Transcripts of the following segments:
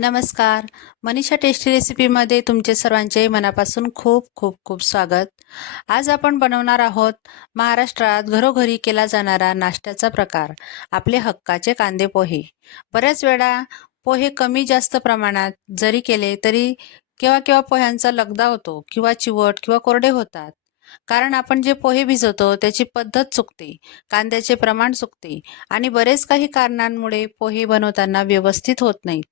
नमस्कार. मनीषा टेस्टी रेसिपीमध्ये तुमचे सर्वांचे मनापासून खूप खूप खूप स्वागत. आज आपण बनवणार आहोत महाराष्ट्रात घरोघरी केला जाणारा नाश्त्याचा प्रकार आपले हक्काचे कांदे पोहे. बऱ्याच वेळा पोहे कमी जास्त प्रमाणात जरी केले तरी केव्हा केव्हा पोह्यांचा लगदा होतो किंवा चिवट किंवा कोरडे होतात. कारण आपण जे पोहे भिजवतो त्याची पद्धत चुकते कांद्याचे प्रमाण चुकते आणि बरेच काही कारणांमुळे पोहे बनवताना व्यवस्थित होत नाहीत.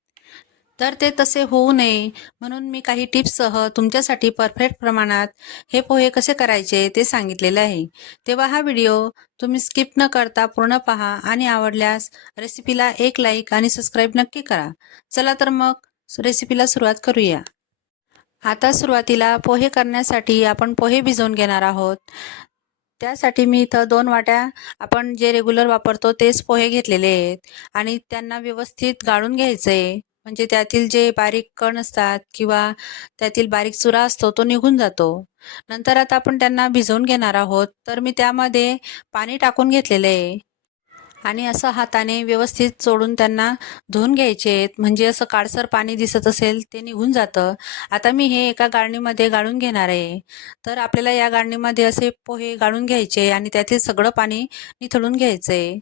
तर ते तसे होऊ नये. म्हणून मी काही टिप्ससह तुमच्यासाठी परफेक्ट प्रमाणात हे पोहे कसे करायचे ते सांगितलेले आहे. तेव्हा हा व्हिडिओ तुम्ही स्किप न करता पूर्ण पहा आणि आवडल्यास रेसिपीला एक लाईक आणि सबस्क्राईब नक्की करा. चला तर मग रेसिपीला सुरुवात करूया. आता सुरुवातीला पोहे करण्यासाठी आपण पोहे भिजवून घेणार आहोत. त्यासाठी मी इथं दोन वाट्या आपण जे रेग्युलर वापरतो तेच पोहे घेतलेले आहेत. आणि त्यांना व्यवस्थित गाळून घ्यायचं. आहे म्हणजे त्यातील जे बारीक कण असतात किंवा त्यातील बारीक चुरा असतो तो निघून जातो. नंतर आता आपण त्यांना भिजवून घेणार आहोत. तर मी त्यामध्ये पाणी टाकून घेतलेलं आहे. आणि असं हाताने व्यवस्थित चोडून त्यांना धुवून घ्यायचे आहेत. म्हणजे असं काळसर पाणी दिसत असेल ते निघून जातं. आता मी हे एका गाळणीमध्ये गाळून घेणार आहे. तर आपल्याला या गाळणीमध्ये असे पोहे गाळून घ्यायचे आणि त्यातील सगळं पाणी निथळून घ्यायचं आहे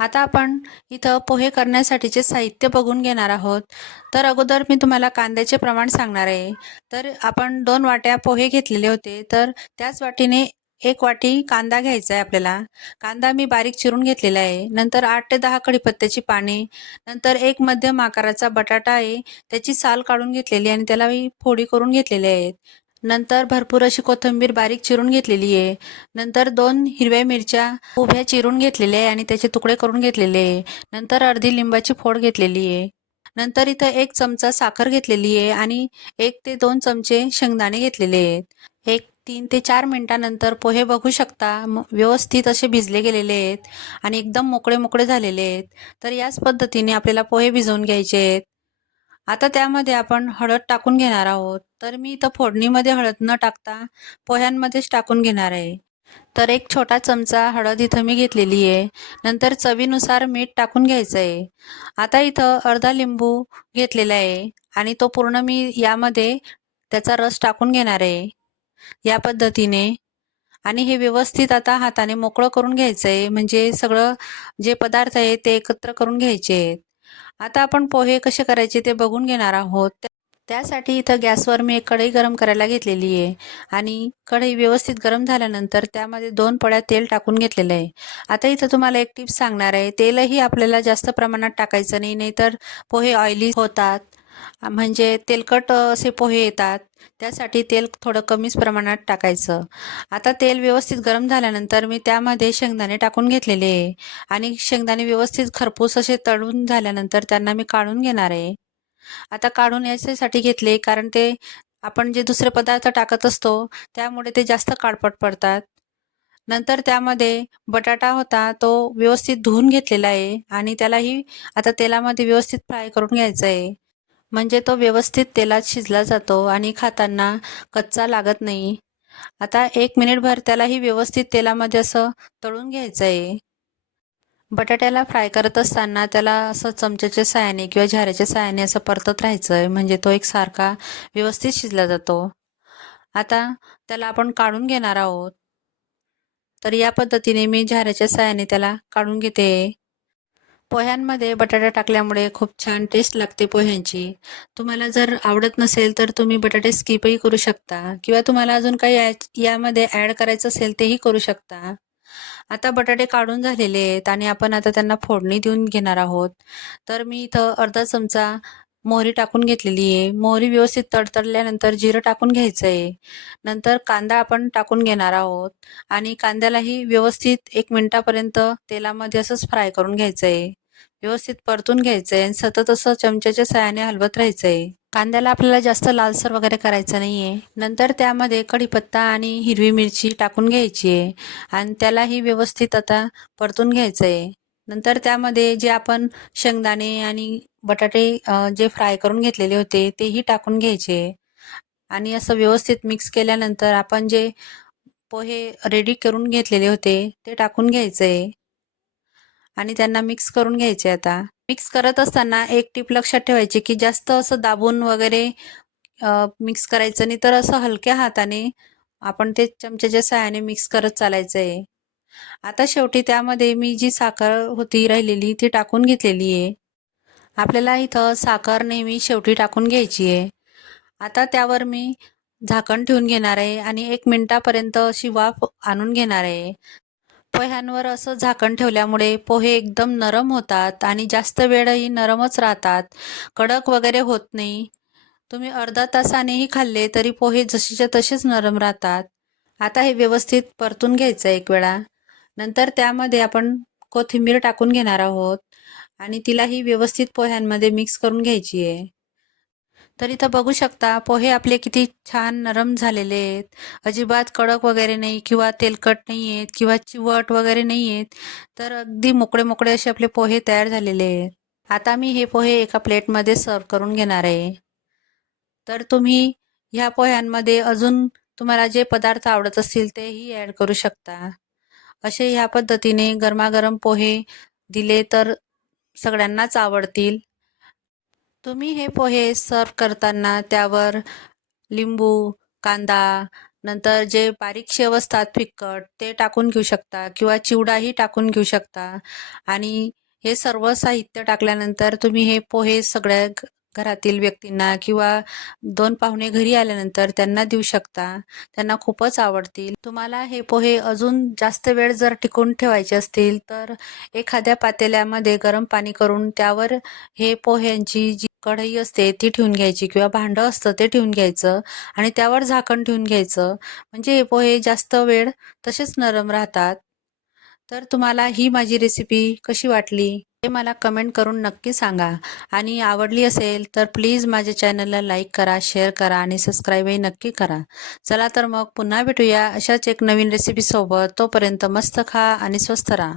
आता आपण इथं पोहे करण्यासाठीचे साहित्य बघून घेणार आहोत. तर अगोदर मी तुम्हाला कांद्याचे प्रमाण सांगणार आहे. तर आपण दोन वाट्या पोहे घेतलेले होते. तर त्याच वाटीने एक वाटी कांदा घ्यायचा आहे आपल्याला. कांदा मी बारीक चिरून घेतलेला आहे. नंतर आठ ते दहा कढीपत्त्याची पाने. नंतर एक मध्यम आकाराचा बटाटा आहे. त्याची साल काढून घेतलेली आणि त्याला मी फोडी करून घेतलेली आहेत. नंतर भरपूर अशी कोथिंबीर बारीक चिरून घेतलेली आहे. नंतर दोन हिरव्या मिरच्या उभ्या चिरून घेतलेल्या आहे आणि त्याचे तुकडे करून घेतलेले आहे. नंतर अर्धी लिंबाची फोड घेतलेली आहे. नंतर इथं एक चमचा साखर घेतलेली आहे आणि एक ते दोन चमचे शेंगदाणे घेतलेले आहेत. एक तीन ते चार मिनटानंतर पोहे बघू शकता म- व्यवस्थित असे भिजले गेलेले आहेत आणि एकदम मोकळे मोकळे झालेले आहेत. तर याच पद्धतीने आपल्याला पोहे भिजवून घ्यायचे आहेत. आता त्यामध्ये आपण हळद टाकून घेणार आहोत. तर मी इथं फोडणीमध्ये हळद न टाकता पोह्यांमध्येच टाकून घेणार आहे. तर एक छोटा चमचा हळद इथं मी घेतलेली आहे. नंतर चवीनुसार मीठ टाकून घ्यायचं आहे आता इथं अर्धा लिंबू घेतलेला आहे आणि तो पूर्ण मी यामध्ये त्याचा रस टाकून घेणार आहे. या पद्धतीने. आणि हे व्यवस्थित आता हाताने मोकळं करून घ्यायचं आहे म्हणजे सगळं जे पदार्थ आहे ते एकत्र करून घ्यायचे आहेत. आता आपण पोहे कसे करायचे ते बघून घेणार आहोत. त्यासाठी इथं गॅसवर मी एक कढई गरम करायला घेतलेली आहे आणि कढई व्यवस्थित गरम झाल्यानंतर त्यामध्ये दोन पळ्या तेल टाकून घेतलेलं आहे. आता इथं तुम्हाला एक टिप्स सांगणार आहे. तेलही आपल्याला जास्त प्रमाणात टाकायचं नाही नाहीतर पोहे ऑइली होतात. म्हणजे तेलकट असे पोहे येतात. त्यासाठी तेल थोडं कमीच प्रमाणात टाकायचं. आता तेल व्यवस्थित गरम झाल्यानंतर मी त्यामध्ये शेंगदाणे टाकून घेतलेले आहे. आणि शेंगदाणे व्यवस्थित खरपूस असे तळून झाल्यानंतर त्यांना मी काढून घेणार आहे. आता काढून याच्यासाठी घेतले कारण ते आपण जे दुसरे पदार्थ टाकत असतो त्यामुळे ते जास्त काळपट पडतात. नंतर त्यामध्ये बटाटा होता तो व्यवस्थित धुवून घेतलेला आहे. आणि त्यालाही आता तेलामध्ये व्यवस्थित फ्राय करून घ्यायचा आहे. म्हणजे तो व्यवस्थित तेलात शिजला जातो आणि खाताना कच्चा लागत नाही. आता एक मिनिटभर त्यालाही व्यवस्थित तेलामध्ये असं तळून घ्यायचं आहे बटाट्याला फ्राय करत असताना त्याला असं चमच्याच्या सहाय्याने किंवा झाऱ्याच्या साहाय्याने असं परतत राहायचं आहे म्हणजे तो एक सारखा व्यवस्थित शिजला जातो. आता त्याला आपण काढून घेणार आहोत. तर या पद्धतीने मी झाऱ्याच्या साहाय्याने त्याला काढून घेते. पोह्यांमध्ये बटाटा टाकल्यामुळे खूप छान टेस्ट लागते पोह्यांची. तुम्हाला जर आवडत नसेल तर तुम्ही बटाटे स्किपही करू शकता. किंवा तुम्हाला अजून काही या- यामध्ये ॲड करायचं असेल तेही करू शकता. आता बटाटे काढून झालेले आहेत आणि आपण आता त्यांना फोडणी देऊन घेणार आहोत. तर मी इथं अर्धा चमचा मोहरी टाकून घेतलेली आहे. मोहरी व्यवस्थित तडतडल्यानंतर जिरं टाकून घ्यायचं आहे. नंतर कांदा आपण टाकून घेणार आहोत. आणि कांद्यालाही व्यवस्थित एक मिनटापर्यंत तेलामध्ये असंच फ्राय करून घ्यायचं आहे. व्यवस्थित परतून घ्यायचं आहे आणि सतत असं चमच्याच्या सहाय्याने हलवत राहायचं आहे कांद्याला आपल्याला जास्त लालसर वगैरे करायचं नाही आहे नंतर त्यामध्ये कढीपत्ता आणि हिरवी मिरची टाकून घ्यायची आहे. आणि त्यालाही व्यवस्थित आता परतून घ्यायचं आहे नंतर त्यामध्ये जे आपण शेंगदाणे आणि बटाटे जे फ्राय करून घेतलेले होते तेही टाकून घ्यायचे. आणि असं व्यवस्थित मिक्स केल्यानंतर आपण जे पोहे रेडी करून घेतलेले होते ते टाकून घ्यायचे आणि त्यांना मिक्स करून घ्यायचे आता. मिक्स करत असताना एक टीप लक्षात ठेवायची की जास्त असं दाबून वगैरे मिक्स करायचं नाही तर असं हलक्या हाताने आपण ते चमच्याच्या सहाय्याने मिक्स करत चालायचं आहे आता शेवटी त्यामध्ये मी जी साखर होती राहिलेली ती टाकून घेतलेली आहे. आपल्याला इथं साखर नेहमी शेवटी टाकून घ्यायची आहे. आता त्यावर मी झाकण ठेवून घेणार आहे आणि एक मिनटापर्यंत अशी वाफ आणून घेणार आहे. पोह्यांवर असं झाकण ठेवल्यामुळे पोहे एकदम नरम होतात आणि जास्त वेळही नरमच राहतात. कडक वगैरे होत नाही. तुम्ही अर्धा तासानेही खाल्ले तरी पोहे जशीच्या तसेच नरम राहतात. आता हे व्यवस्थित परतून घ्यायचं एक वेळा. नंतर त्यामध्ये आपण कोथिंबीर टाकून घेणार आहोत. आणि तिलाही व्यवस्थित पोह्यांमध्ये मिक्स करून घ्यायची आहे. तर इथं बघू शकता पोहे आपले किती छान नरम झालेले आहेत. अजिबात कडक वगैरे नाही किंवा तेलकट नाही आहेत किंवा चिवट वगैरे नाही आहेत. तर अगदी मोकळे मोकळे असे आपले पोहे तयार झालेले आहेत. आता मी हे पोहे एका प्लेटमध्ये सर्व करून घेणार आहे. तर तुम्ही ह्या पोह्यांमध्ये अजून तुम्हाला जे पदार्थ आवडत असतील तेही ॲड करू शकता. असे ह्या पद्धतीने गरमागरम पोहे दिले तर सगळ्यांनाच आवडतील. तुम्ही हे पोहे सर्व करताना त्यावर लिंबू कांदा नंतर जे बारीक शेव असतात फिक्कट ते टाकून घेऊ शकता किंवा चिवडाही टाकून घेऊ शकता. आणि हे सर्व साहित्य टाकल्यानंतर तुम्ही हे पोहे सगळ्या घरातील व्यक्तींना किंवा दोन पाहुणे घरी आल्यानंतर त्यांना देऊ शकता. त्यांना खूपच आवडतील. तुम्हाला हे पोहे अजून जास्त वेळ जर टिकून ठेवायचे असतील तर एखाद्या पातेल्यामध्ये गरम पाणी करून त्यावर हे पोह्यांची जी कढई असते ती ठेवून घ्यायची किंवा भांडं असतं ते ठेवून घ्यायचं आणि त्यावर झाकण ठेवून घ्यायचं. म्हणजे हे पोहे जास्त वेळ तसेच नरम राहतात. तर तुम्हाला ही माझी रेसिपी कशी वाटली? हे मला कमेंट करून नक्की सांगा. आणि आवडली असेल तर प्लीज माझ्या चॅनलला लाईक करा शेअर करा आणि सबस्क्राईबही नक्की करा. चला तर मग पुन्हा भेटूया अशाच एक नवीन रेसिपीसोबत तोपर्यंत मस्त खा आणि स्वस्त राहा.